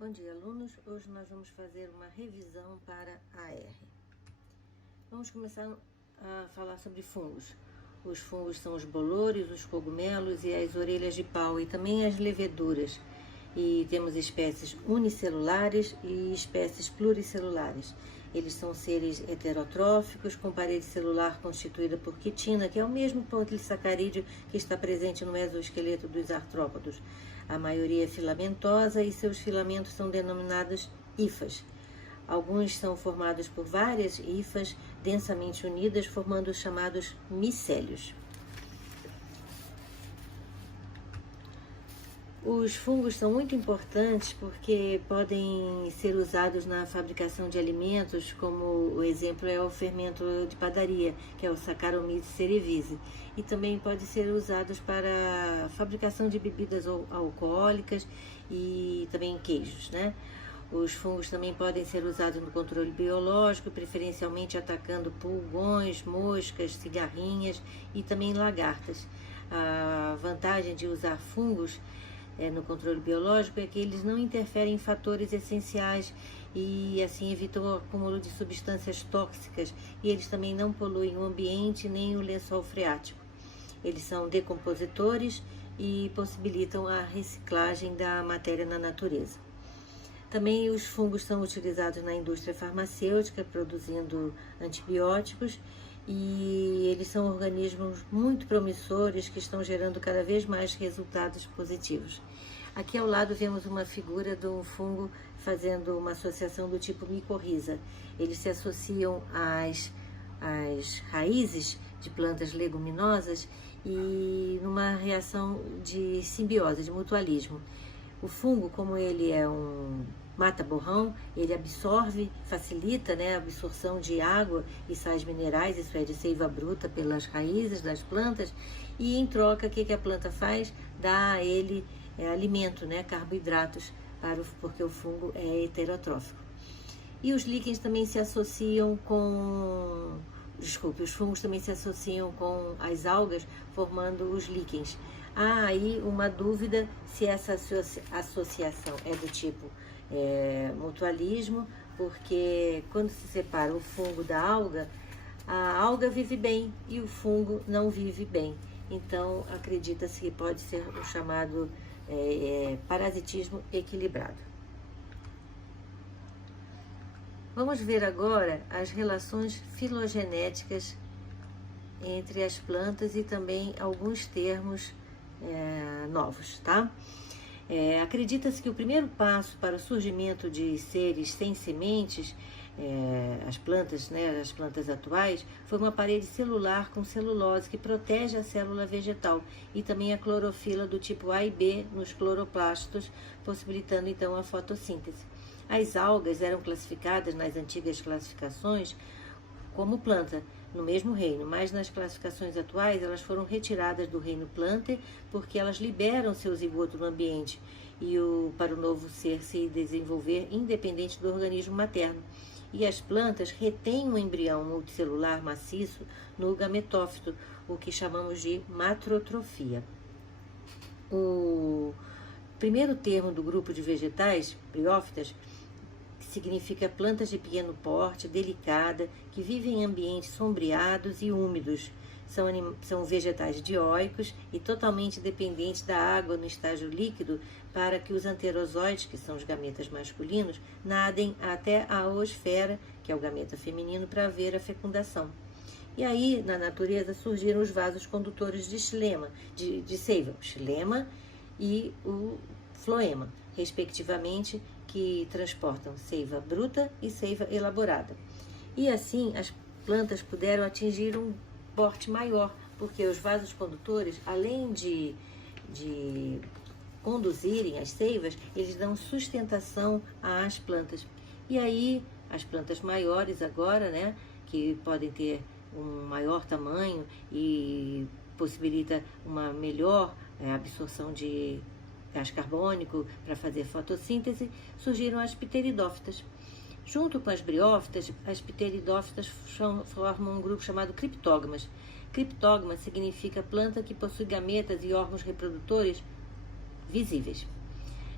Bom dia, alunos. Hoje nós vamos fazer uma revisão para a R. Vamos começar a falar sobre fungos. Os fungos são os bolores, os cogumelos e as orelhas de pau, e também as leveduras. E temos espécies unicelulares e espécies pluricelulares. Eles são seres heterotróficos, com parede celular constituída por quitina, que é o mesmo polissacarídeo que está presente no exoesqueleto dos artrópodos. A maioria é filamentosa e seus filamentos são denominados hifas. Alguns são formados por várias hifas densamente unidas, formando os chamados micélios. Os fungos são muito importantes porque podem ser usados na fabricação de alimentos, como o exemplo é o fermento de padaria, que é o Saccharomyces cerevisiae, e também pode ser usados para a fabricação de bebidas alcoólicas e também queijos, né? Os fungos também podem ser usados no controle biológico, preferencialmente atacando pulgões, moscas, cigarrinhas e também lagartas. A vantagem de usar fungos no controle biológico é que eles não interferem em fatores essenciais e assim evitam o acúmulo de substâncias tóxicas, e eles também não poluem o ambiente nem o lençol freático. Eles são decompositores e possibilitam a reciclagem da matéria na natureza. Também os fungos são utilizados na indústria farmacêutica, produzindo antibióticos, e eles são organismos muito promissores que estão gerando cada vez mais resultados positivos. Aqui ao lado vemos uma figura de um fungo fazendo uma associação do tipo micorriza. Eles se associam às raízes de plantas leguminosas e numa reação de simbiose, de mutualismo. O fungo, como ele é um mata-borrão, ele absorve, facilita, a absorção de água e sais minerais, isso é, de seiva bruta pelas raízes das plantas, e em troca, o que a planta faz? Dá a ele alimento, carboidratos, porque o fungo é heterotrófico. E os líquens também se associam com... os fungos também se associam com as algas, formando os líquens. Há aí uma dúvida se essa associação é do tipo mutualismo, porque quando se separa o fungo da alga, a alga vive bem e o fungo não vive bem. Então, acredita-se que pode ser o chamado parasitismo equilibrado. Vamos ver agora as relações filogenéticas entre as plantas e também alguns termos novos, tá? Acredita-se que o primeiro passo para o surgimento de seres sem sementes, as plantas atuais, foi uma parede celular com celulose que protege a célula vegetal e também a clorofila do tipo A e B nos cloroplastos, possibilitando então a fotossíntese. As algas eram classificadas nas antigas classificações como planta, no mesmo reino, mas nas classificações atuais elas foram retiradas do reino Plantae porque elas liberam seu zigoto no ambiente para o novo ser se desenvolver independente do organismo materno. E as plantas retêm um embrião multicelular maciço no gametófito, o que chamamos de matrotrofia. O primeiro termo do grupo de vegetais, briófitas, significa plantas de pequeno porte, delicada, que vivem em ambientes sombreados e úmidos. São vegetais dioicos e totalmente dependentes da água no estágio líquido para que os anterozoides, que são os gametas masculinos, nadem até a oosfera, que é o gameta feminino, para haver a fecundação. E aí, na natureza, surgiram os vasos condutores de seiva, o xilema e o floema, respectivamente, que transportam seiva bruta e seiva elaborada. E assim, as plantas puderam atingir um porte maior, porque os vasos condutores, além de conduzirem as seivas, eles dão sustentação às plantas. E aí, as plantas maiores agora, que podem ter um maior tamanho e possibilita uma melhor absorção de gás carbônico para fazer fotossíntese, surgiram as pteridófitas. Junto com as briófitas, as pteridófitas formam um grupo chamado criptógamas. Criptógama significa planta que possui gametas e órgãos reprodutores visíveis.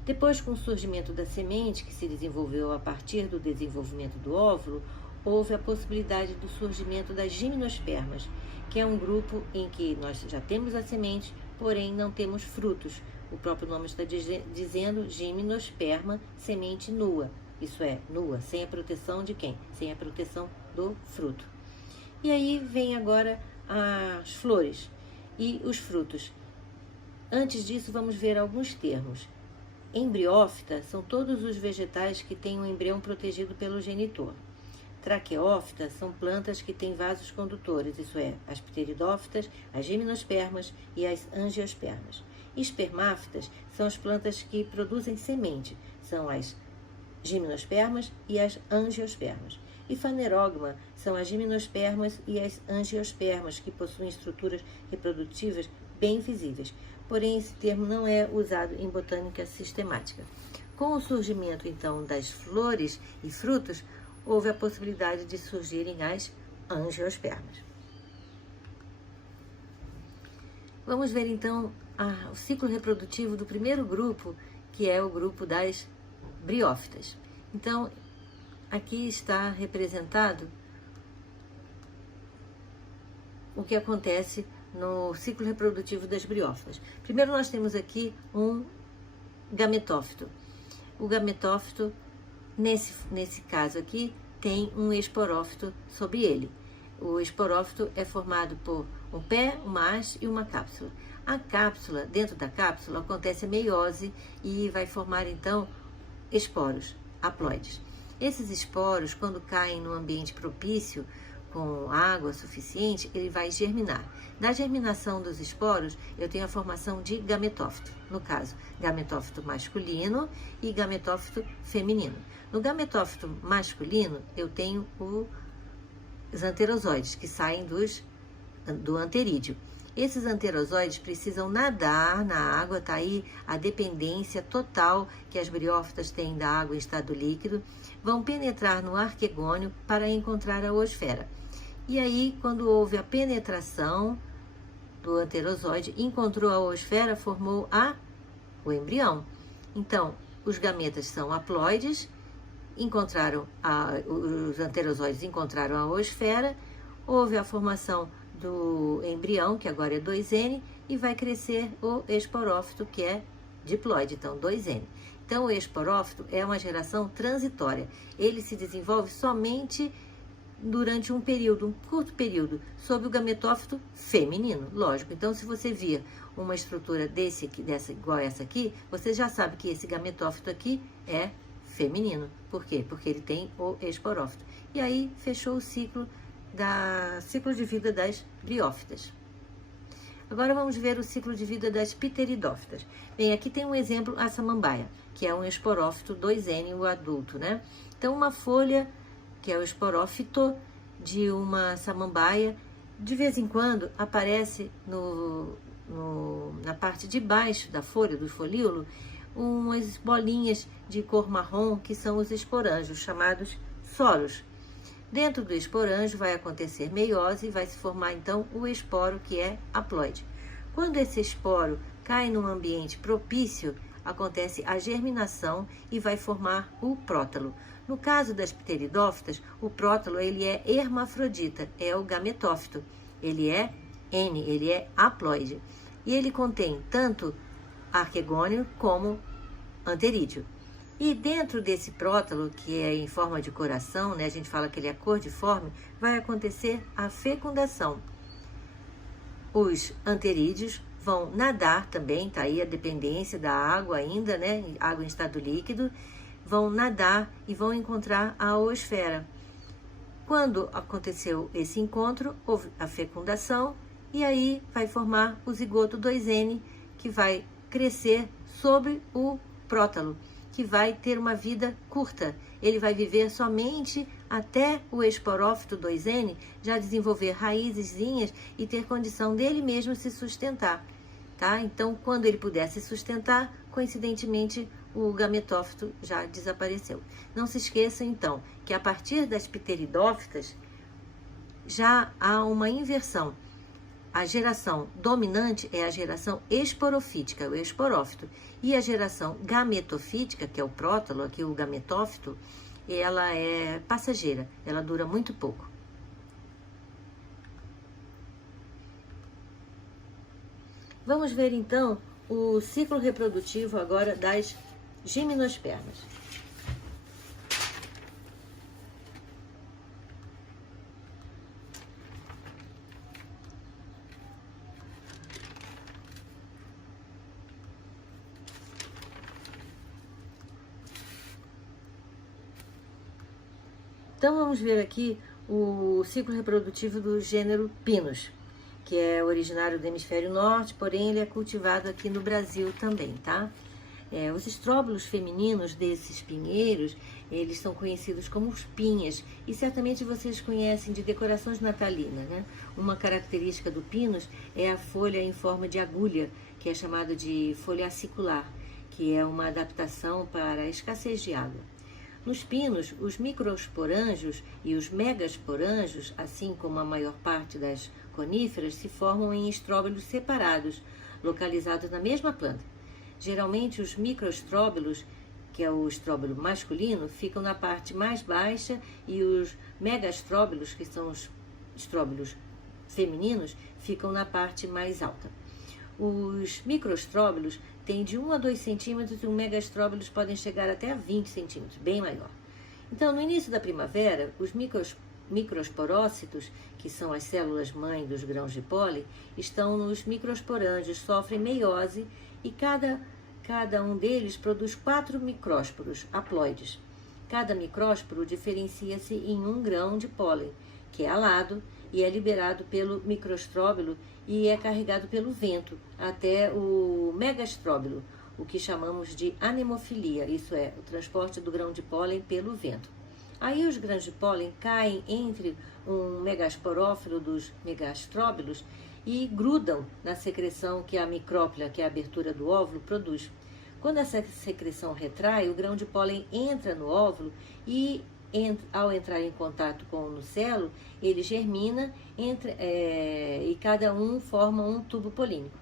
Depois, com o surgimento da semente, que se desenvolveu a partir do desenvolvimento do óvulo, houve a possibilidade do surgimento das gimnospermas, que é um grupo em que nós já temos a semente, porém não temos frutos. O próprio nome está dizendo gimnosperma, semente nua. Isso é, nua, sem a proteção de quem? Sem a proteção do fruto. E aí vem agora as flores e os frutos. Antes disso, vamos ver alguns termos. Embriófita são todos os vegetais que têm um embrião protegido pelo genitor. Traqueófitas são plantas que têm vasos condutores, isso é, as pteridófitas, as gimnospermas e as angiospermas. Espermáfitas são as plantas que produzem semente, são as gimnospermas e as angiospermas. E fanerogma são as gimnospermas e as angiospermas, que possuem estruturas reprodutivas bem visíveis. Porém, esse termo não é usado em botânica sistemática. Com o surgimento, então, das flores e frutos, houve a possibilidade de surgirem as angiospermas. Vamos ver, então, o ciclo reprodutivo do primeiro grupo, que é o grupo das briófitas. Então, aqui está representado o que acontece no ciclo reprodutivo das briófitas. Primeiro, nós temos aqui um gametófito. O gametófito, nesse caso aqui, tem um esporófito sobre ele. O esporófito é formado por um pé, uma haste e uma cápsula. A cápsula, dentro da cápsula, acontece a meiose e vai formar, então, esporos, haploides. Esses esporos, quando caem no ambiente propício, com água suficiente, ele vai germinar. Na germinação dos esporos, eu tenho a formação de gametófito. No caso, gametófito masculino e gametófito feminino. No gametófito masculino, eu tenho os anterozoides, que saem do anterídeo. Esses anterozoides precisam nadar na água, está aí a dependência total que as briófitas têm da água em estado líquido, vão penetrar no arquegônio para encontrar a oosfera. E aí, quando houve a penetração do anterozoide, encontrou a oosfera, formou o embrião. Então, os gametas são haploides, os anterozoides encontraram a oosfera, houve a formação do embrião, que agora é 2N, e vai crescer o esporófito, que é diploide, então 2N. Então, o esporófito é uma geração transitória. Ele se desenvolve somente durante um curto período, sob o gametófito feminino, lógico. Então, se você via uma estrutura dessa igual a essa aqui, você já sabe que esse gametófito aqui é feminino. Por quê? Porque ele tem o esporófito. E aí, fechou o ciclo de vida das briófitas. Agora vamos ver o ciclo de vida das pteridófitas. Bem, aqui tem um exemplo, a samambaia, que é um esporófito 2N, o adulto, né? Então, uma folha, que é o esporófito de uma samambaia, de vez em quando aparece na parte de baixo da folha, do folíolo, umas bolinhas de cor marrom, que são os esporângios, chamados soros. Dentro do esporângio vai acontecer meiose e vai se formar, então, o esporo, que é haploide. Quando esse esporo cai num ambiente propício, acontece a germinação e vai formar o prótalo. No caso das pteridófitas, o prótalo ele é hermafrodita, é o gametófito. Ele é N, ele é haploide. E ele contém tanto arquegônio como anterídeo. E dentro desse prótalo, que é em forma de coração, né, a gente fala que ele é cordiforme, vai acontecer a fecundação. Os anterídeos vão nadar também, tá aí a dependência da água ainda, né, água em estado líquido, vão nadar e vão encontrar a oosfera. Quando aconteceu esse encontro, houve a fecundação e aí vai formar o zigoto 2N, que vai crescer sobre o prótalo, que vai ter uma vida curta. Ele vai viver somente até o esporófito 2N já desenvolver raizezinhas e ter condição dele mesmo se sustentar, tá? Então, quando ele puder se sustentar, coincidentemente, o gametófito já desapareceu. Não se esqueçam, então, que a partir das pteridófitas já há uma inversão. A geração dominante é a geração esporofítica, o esporófito. E a geração gametofítica, que é o prótalo, aqui o gametófito, ela é passageira, ela dura muito pouco. Vamos ver então o ciclo reprodutivo agora das gimnospermas. Então vamos ver aqui o ciclo reprodutivo do gênero Pinus, que é originário do hemisfério norte, porém ele é cultivado aqui no Brasil também, tá? Os estróbilos femininos desses pinheiros, eles são conhecidos como os pinhas, e certamente vocês conhecem de decorações natalinas, né? Uma característica do pinus é a folha em forma de agulha, que é chamada de folha acicular, que é uma adaptação para a escassez de água. Nos pinos, os microsporângios e os megasporângios, assim como a maior parte das coníferas, se formam em estróbilos separados, localizados na mesma planta. Geralmente, os microestróbilos, que é o estróbilo masculino, ficam na parte mais baixa e os megastróbilos, que são os estróbilos femininos, ficam na parte mais alta. Os microestróbilos têm de 1 a 2 centímetros e os megastróbilos podem chegar até a 20 centímetros, bem maior. Então, no início da primavera, os microsporócitos, que são as células-mãe dos grãos de pólen, estão nos microsporângios, sofrem meiose e cada um deles produz 4 micrósporos haploides. Cada micrósporo diferencia-se em um grão de pólen, que é alado e é liberado pelo microestróbilo e é carregado pelo vento até o megastróbilo, o que chamamos de anemofilia, isso é, o transporte do grão de pólen pelo vento. Aí os grãos de pólen caem entre um megasporófilo dos megastróbilos e grudam na secreção que a micrópila, que é a abertura do óvulo, produz. Quando essa secreção retrai, o grão de pólen entra no óvulo e ao entrar em contato com o nucelo, ele germina e cada um forma um tubo polínico.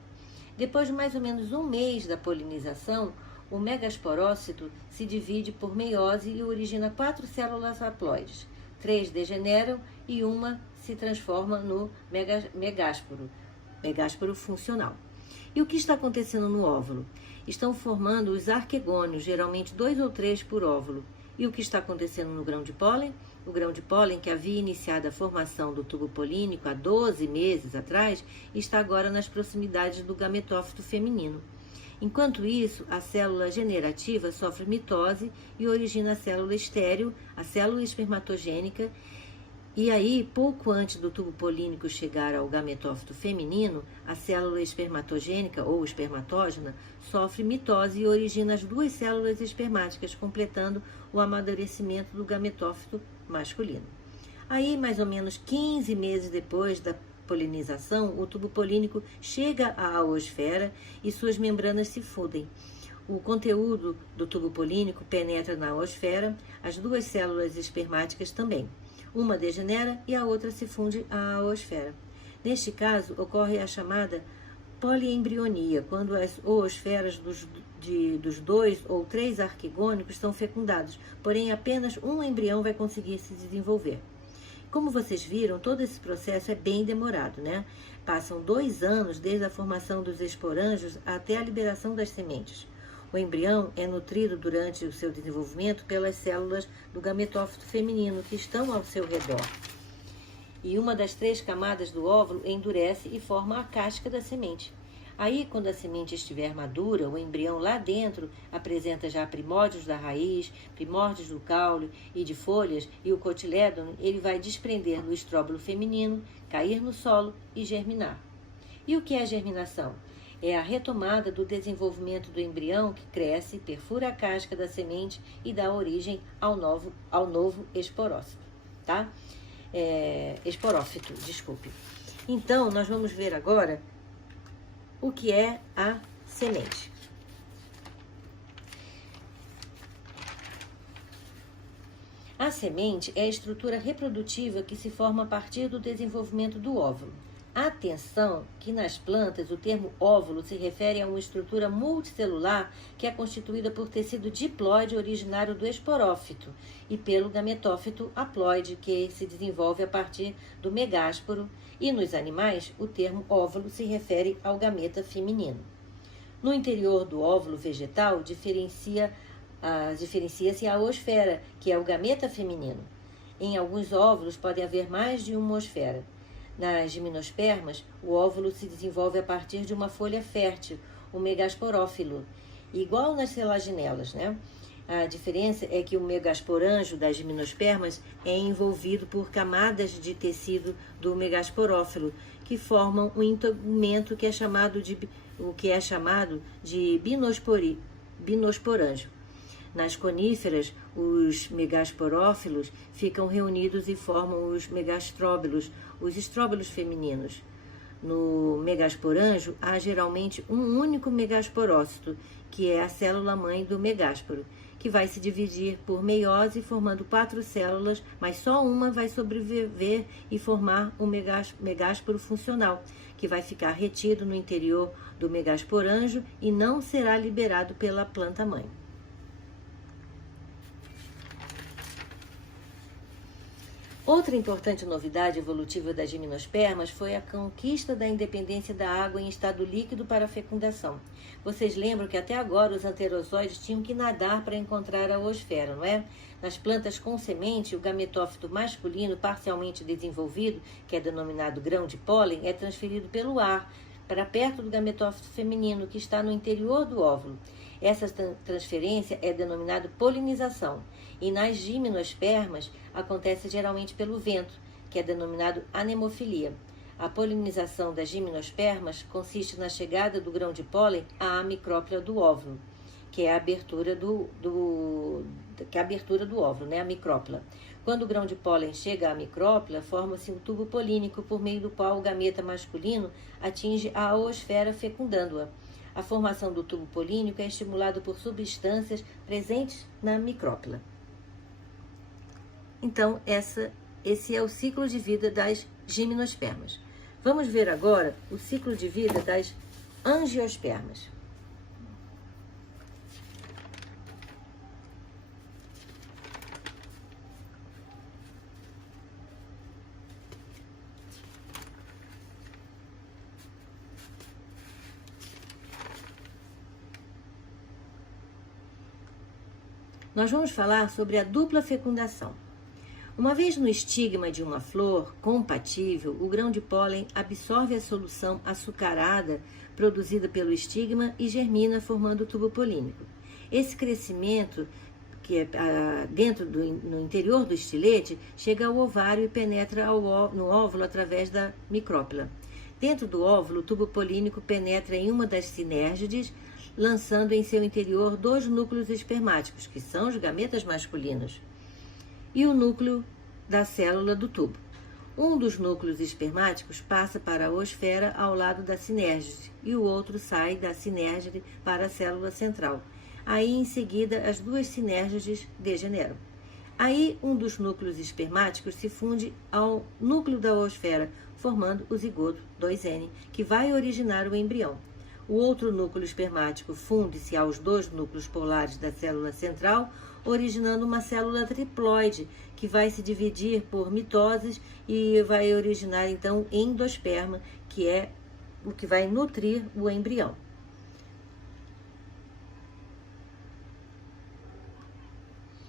Depois de mais ou menos um mês da polinização, o megasporócito se divide por meiose e origina 4 células haploides. 3 degeneram e uma se transforma no megásporo funcional. E o que está acontecendo no óvulo? Estão formando os arquegônios, geralmente 2 ou 3 por óvulo. E o que está acontecendo no grão de pólen? O grão de pólen, que havia iniciado a formação do tubo polínico há 12 meses atrás, está agora nas proximidades do gametófito feminino. Enquanto isso, a célula generativa sofre mitose e origina a célula estéril, a célula espermatogênica. E aí, pouco antes do tubo polínico chegar ao gametófito feminino, a célula espermatogênica ou espermatógena sofre mitose e origina as 2 células espermáticas, completando o amadurecimento do gametófito masculino. Aí, mais ou menos 15 meses depois da polinização, o tubo polínico chega à aosfera e suas membranas se fundem. O conteúdo do tubo polínico penetra na aosfera, as 2 células espermáticas também. Uma degenera e a outra se funde à aosfera. Neste caso, ocorre a chamada poliembrionia, quando as oosferas dos 2 ou 3 arquegônicos são fecundados, porém apenas um embrião vai conseguir se desenvolver. Como vocês viram, todo esse processo é bem demorado, né? Passam 2 anos desde a formação dos esporângios até a liberação das sementes. O embrião é nutrido durante o seu desenvolvimento pelas células do gametófito feminino que estão ao seu redor. E uma das 3 camadas do óvulo endurece e forma a casca da semente. Aí, quando a semente estiver madura, o embrião lá dentro apresenta já primórdios da raiz, primórdios do caule e de folhas, e o cotilédon ele vai desprender do estróbilo feminino, cair no solo e germinar. E o que é a germinação? É a retomada do desenvolvimento do embrião que cresce, perfura a casca da semente e dá origem ao novo esporócito, tá? Esporófito, desculpe. Então, nós vamos ver agora o que é a semente. A semente é a estrutura reprodutiva que se forma a partir do desenvolvimento do óvulo. Atenção que nas plantas o termo óvulo se refere a uma estrutura multicelular que é constituída por tecido diploide originário do esporófito e pelo gametófito haploide, que se desenvolve a partir do megásporo, e nos animais o termo óvulo se refere ao gameta feminino. No interior do óvulo vegetal diferencia-se a oosfera, que é o gameta feminino. Em alguns óvulos pode haver mais de uma oosfera. Nas gimnospermas, o óvulo se desenvolve a partir de uma folha fértil, o megasporófilo, igual nas selaginelas, né? A diferença é que o megasporanjo das gimnospermas é envolvido por camadas de tecido do megasporófilo, que formam um integumento que é chamado de binosporanjo. Nas coníferas, os megasporófilos ficam reunidos e formam os megastróbilos, os estróbilos femininos. No megasporanjo, há geralmente um único megasporócito, que é a célula-mãe do megásporo, que vai se dividir por meiose, formando 4 células, mas só uma vai sobreviver e formar um megásporo funcional, que vai ficar retido no interior do megasporanjo e não será liberado pela planta-mãe. Outra importante novidade evolutiva das gimnospermas foi a conquista da independência da água em estado líquido para a fecundação. Vocês lembram que até agora os anterozoides tinham que nadar para encontrar a oosfera, não é? Nas plantas com semente, o gametófito masculino parcialmente desenvolvido, que é denominado grão de pólen, é transferido pelo ar para perto do gametófito feminino, que está no interior do óvulo. Essa transferência é denominada polinização, e nas gimnospermas acontece geralmente pelo vento, que é denominado anemofilia. A polinização das gimnospermas consiste na chegada do grão de pólen à micrópila do óvulo, que é a abertura do óvulo, né? A micrópila. Quando o grão de pólen chega à micrópila, forma-se um tubo polínico por meio do qual o gameta masculino atinge a oosfera fecundando-a. A formação do tubo polínico é estimulada por substâncias presentes na micrópila. Então, esse é o ciclo de vida das gimnospermas. Vamos ver agora o ciclo de vida das angiospermas. Nós vamos falar sobre a dupla fecundação. Uma vez no estigma de uma flor compatível, o grão de pólen absorve a solução açucarada produzida pelo estigma e germina, formando o tubo polínico. Esse crescimento, que é no interior do estilete, chega ao ovário e penetra no óvulo através da micrópila. Dentro do óvulo, o tubo polínico penetra em uma das sinérgides, lançando em seu interior 2 núcleos espermáticos, que são os gametas masculinos, e o núcleo da célula do tubo. Um dos núcleos espermáticos passa para a oosfera ao lado da sinérgide e o outro sai da sinérgide para a célula central. Aí, em seguida, as 2 sinérgides degeneram. Aí, um dos núcleos espermáticos se funde ao núcleo da oosfera, formando o zigoto 2N, que vai originar o embrião. O outro núcleo espermático funde-se aos 2 núcleos polares da célula central, originando uma célula triploide, que vai se dividir por mitoses e vai originar, então, endosperma, que é o que vai nutrir o embrião.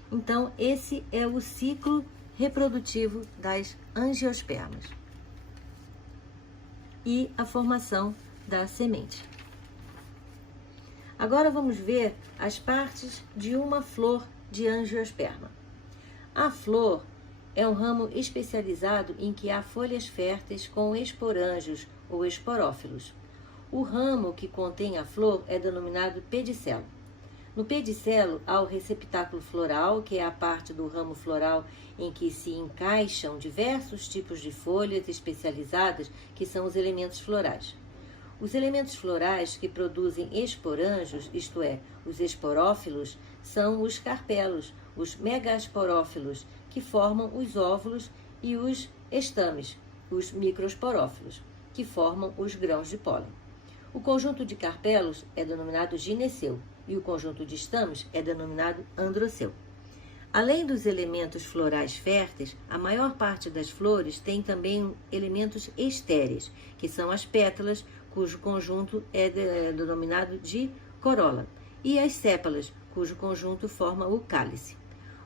Então, esse é o ciclo reprodutivo das angiospermas e a formação da semente. Agora vamos ver as partes de uma flor de angiosperma. A flor é um ramo especializado em que há folhas férteis com esporângios ou esporófilos. O ramo que contém a flor é denominado pedicelo. No pedicelo há o receptáculo floral, que é a parte do ramo floral em que se encaixam diversos tipos de folhas especializadas, que são os elementos florais. Os elementos florais que produzem esporângios, isto é, os esporófilos, são os carpelos, os megasporófilos, que formam os óvulos, e os estames, os microsporófilos, que formam os grãos de pólen. O conjunto de carpelos é denominado gineceu e o conjunto de estames é denominado androceu. Além dos elementos florais férteis, a maior parte das flores tem também elementos estéreis, que são as pétalas, cujo conjunto é denominado de corola, e as sépalas, cujo conjunto forma o cálice.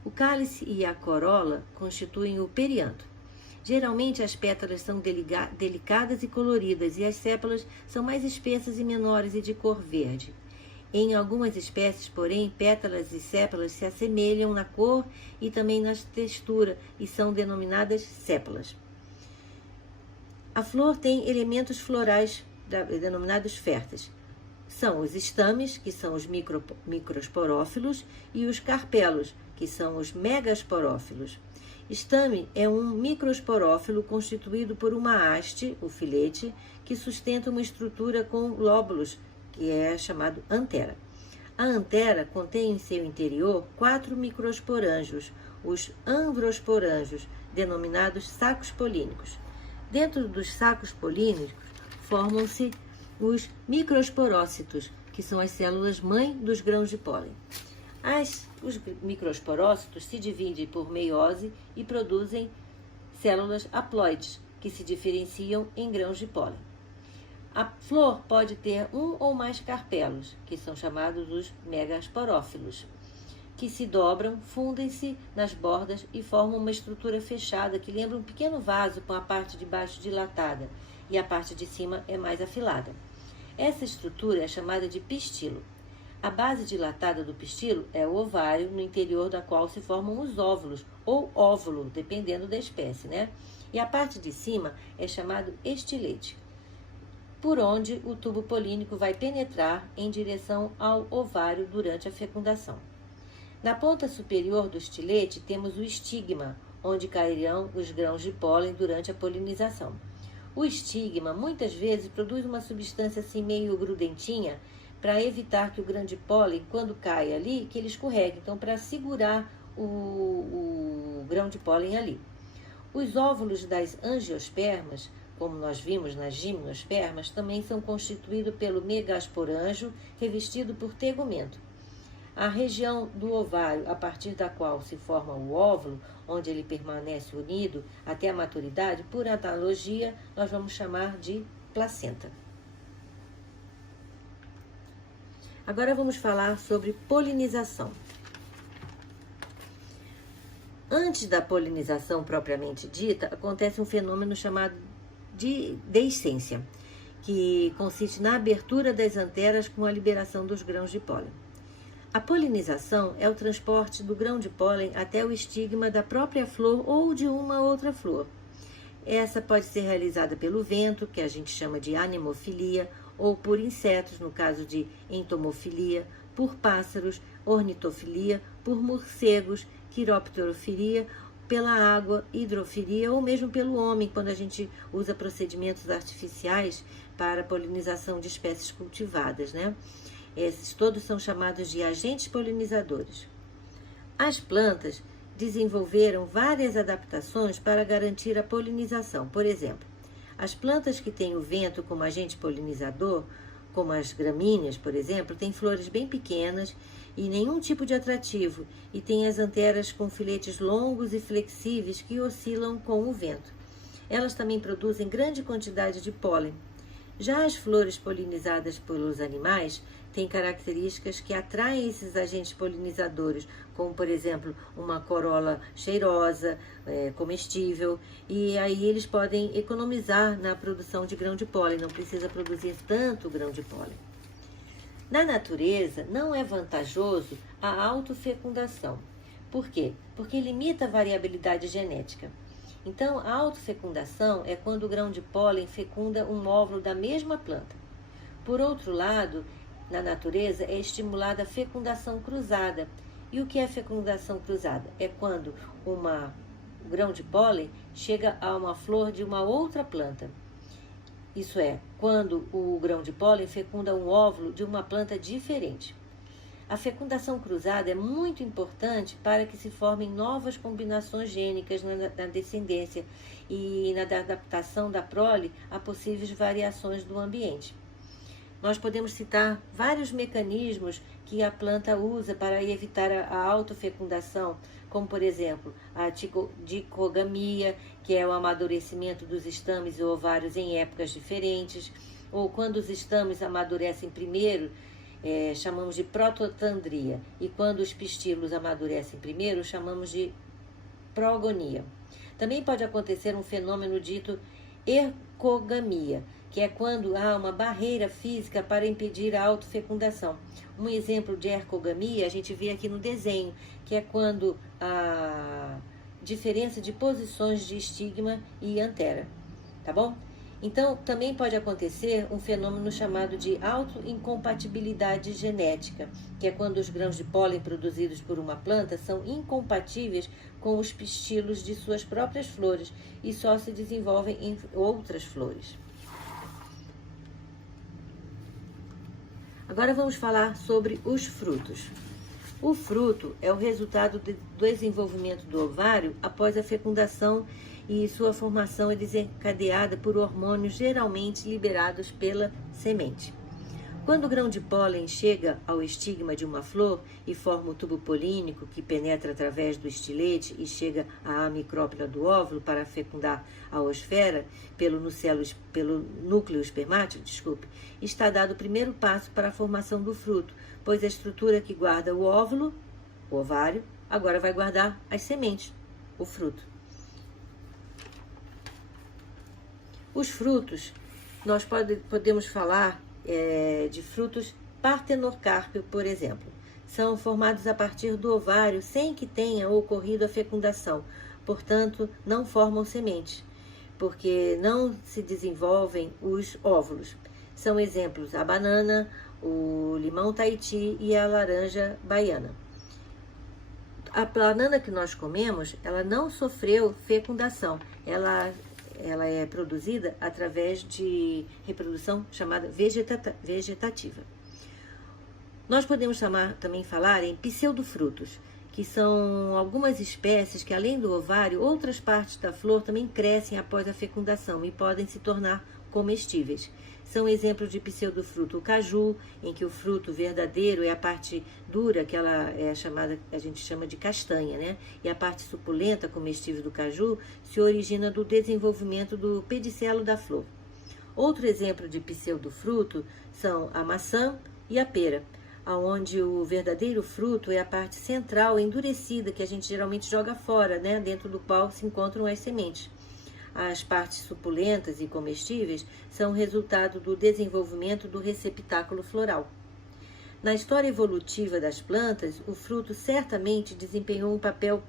O cálice e a corola constituem o perianto. Geralmente as pétalas são delicadas e coloridas e as sépalas são mais espessas e menores e de cor verde. Em algumas espécies, porém, pétalas e sépalas se assemelham na cor e também na textura e são denominadas sépalas. A flor tem elementos florais denominados férteis. São os estames, que são os microsporófilos, e os carpelos, que são os megasporófilos. Estame é um microsporófilo constituído por uma haste, o filete, que sustenta uma estrutura com lóbulos, que é chamado antera. A antera contém em seu interior 4 microsporângios, os anvrosporângios, denominados sacos polínicos. Dentro dos sacos polínicos formam-se os microsporócitos, que são as células-mãe dos grãos de pólen. Os microsporócitos se dividem por meiose e produzem células haploides, que se diferenciam em grãos de pólen. A flor pode ter um ou mais carpelos, que são chamados os megasporófilos, que se dobram, fundem-se nas bordas e formam uma estrutura fechada que lembra um pequeno vaso com a parte de baixo dilatada e a parte de cima é mais afilada. Essa estrutura é chamada de pistilo. A base dilatada do pistilo é o ovário, no interior da qual se formam os óvulos, ou óvulo, dependendo da espécie, né? E a parte de cima é chamado estilete, por onde o tubo polínico vai penetrar em direção ao ovário durante a fecundação. Na ponta superior do estilete temos o estigma, onde cairão os grãos de pólen durante a polinização. O estigma muitas vezes produz uma substância assim meio grudentinha para evitar que o grão de pólen, quando cai ali, que ele escorregue. Então, para segurar o grão de pólen ali. Os óvulos das angiospermas, como nós vimos nas gimnospermas, também são constituídos pelo megasporângio revestido por tegumento. A região do ovário, a partir da qual se forma o óvulo, onde ele permanece unido até a maturidade, por analogia, nós vamos chamar de placenta. Agora vamos falar sobre polinização. Antes da polinização propriamente dita, acontece um fenômeno chamado de deiscência, que consiste na abertura das anteras com a liberação dos grãos de pólen. A polinização é o transporte do grão de pólen até o estigma da própria flor ou de uma outra flor. Essa pode ser realizada pelo vento, que a gente chama de anemofilia, ou por insetos, no caso de entomofilia, por pássaros, ornitofilia, por morcegos, quiropterofilia, pela água, hidrofilia, ou mesmo pelo homem, quando a gente usa procedimentos artificiais para a polinização de espécies cultivadas, né? Esses todos são chamados de agentes polinizadores. As plantas desenvolveram várias adaptações para garantir a polinização. Por exemplo, as plantas que têm o vento como agente polinizador, como as gramíneas, por exemplo, têm flores bem pequenas e nenhum tipo de atrativo, e têm as anteras com filetes longos e flexíveis que oscilam com o vento. Elas também produzem grande quantidade de pólen. Já as flores polinizadas pelos animais têm características que atraem esses agentes polinizadores, como, por exemplo, uma corola cheirosa, comestível, e aí eles podem economizar na produção de grão de pólen, não precisa produzir tanto grão de pólen. Na natureza, não é vantajoso a autofecundação. Por quê? Porque limita a variabilidade genética. Então, a autofecundação é quando o grão de pólen fecunda um óvulo da mesma planta. Por outro lado, na natureza é estimulada a fecundação cruzada. E o que é fecundação cruzada? É quando um grão de pólen chega a uma flor de uma outra planta. Isso é, quando o grão de pólen fecunda um óvulo de uma planta diferente. A fecundação cruzada é muito importante para que se formem novas combinações gênicas na descendência e na adaptação da prole a possíveis variações do ambiente. Nós podemos citar vários mecanismos que a planta usa para evitar a autofecundação, como, por exemplo, a dicogamia, que é o amadurecimento dos estames e ovários em épocas diferentes, ou quando os estames amadurecem primeiro, chamamos de prototandria, e quando os pistilos amadurecem primeiro, chamamos de progonia. Também pode acontecer um fenômeno dito ercogamia, que é quando há uma barreira física para impedir a autofecundação. Um exemplo de ercogamia a gente vê aqui no desenho, que é quando a diferença de posições de estigma e antera, tá bom? Então, também pode acontecer um fenômeno chamado de autoincompatibilidade genética, que é quando os grãos de pólen produzidos por uma planta são incompatíveis com os pistilos de suas próprias flores e só se desenvolvem em outras flores. Agora vamos falar sobre os frutos. O fruto é o resultado do desenvolvimento do ovário após a fecundação e sua formação é desencadeada por hormônios geralmente liberados pela semente. Quando o grão de pólen chega ao estigma de uma flor e forma o tubo polínico que penetra através do estilete e chega à micrópila do óvulo para fecundar a oosfera pelo núcleo espermático, está dado o primeiro passo para a formação do fruto, pois a estrutura que guarda o óvulo, o ovário, agora vai guardar as sementes, o fruto. Os frutos, nós podemos falar de frutos partenorcárpio, por exemplo. São formados a partir do ovário sem que tenha ocorrido a fecundação, portanto, não formam sementes, porque não se desenvolvem os óvulos. São exemplos a banana, o limão Tahiti e a laranja baiana. A banana que nós comemos, ela não sofreu fecundação, ela é produzida através de reprodução chamada vegetativa. Nós podemos também falar em pseudofrutos, que são algumas espécies que, além do ovário, outras partes da flor também crescem após a fecundação e podem se tornar comestíveis. São exemplos de pseudofruto o caju, em que o fruto verdadeiro é a parte dura, que ela é a gente chama de castanha, né? E a parte suculenta, comestível do caju, se origina do desenvolvimento do pedicelo da flor. Outro exemplo de pseudofruto são a maçã e a pera, onde o verdadeiro fruto é a parte central endurecida, que a gente geralmente joga fora, né? Dentro do qual se encontram as sementes. As partes suculentas e comestíveis são resultado do desenvolvimento do receptáculo floral. Na história evolutiva das plantas, o fruto certamente desempenhou um papel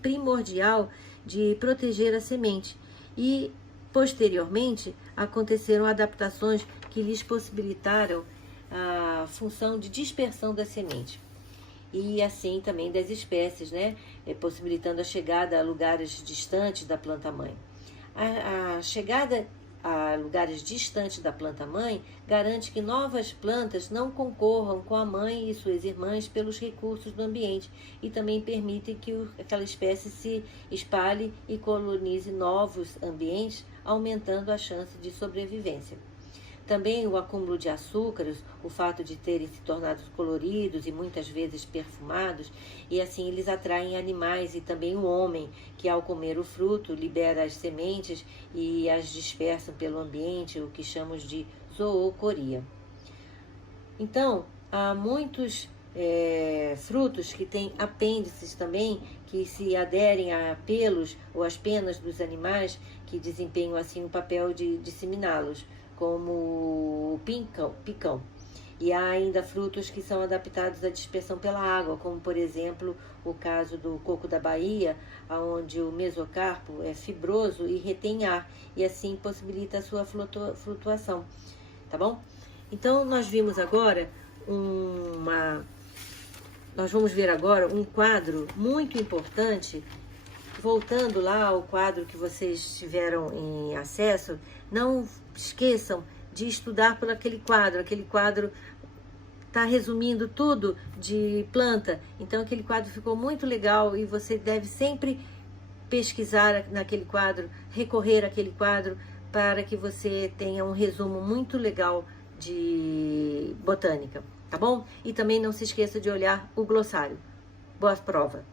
primordial de proteger a semente e, posteriormente, aconteceram adaptações que lhes possibilitaram a função de dispersão da semente. E assim também das espécies, né? Possibilitando a chegada a lugares distantes da planta-mãe. A chegada a lugares distantes da planta-mãe garante que novas plantas não concorram com a mãe e suas irmãs pelos recursos do ambiente e também permite que aquela espécie se espalhe e colonize novos ambientes, aumentando a chance de sobrevivência. Também o acúmulo de açúcares, o fato de terem se tornado coloridos e muitas vezes perfumados, e assim eles atraem animais e também o homem, que ao comer o fruto libera as sementes e as dispersam pelo ambiente, o que chamamos de zoocoria. Então, há muitos frutos que têm apêndices também, que se aderem a pelos ou às penas dos animais, que desempenham assim o papel de disseminá-los, como o picão. E há ainda frutos que são adaptados à dispersão pela água, como, por exemplo, o caso do coco da Bahia, onde o mesocarpo é fibroso e retém ar, e assim possibilita a sua flutuação. Tá bom? Então, nós vimos agora nós vamos ver agora um quadro muito importante. Voltando lá ao quadro que vocês tiveram em acesso, não esqueçam de estudar por aquele quadro está resumindo tudo de planta. Então aquele quadro ficou muito legal e você deve sempre pesquisar naquele quadro, recorrer àquele quadro para que você tenha um resumo muito legal de botânica, tá bom? E também não se esqueça de olhar o glossário. Boa prova!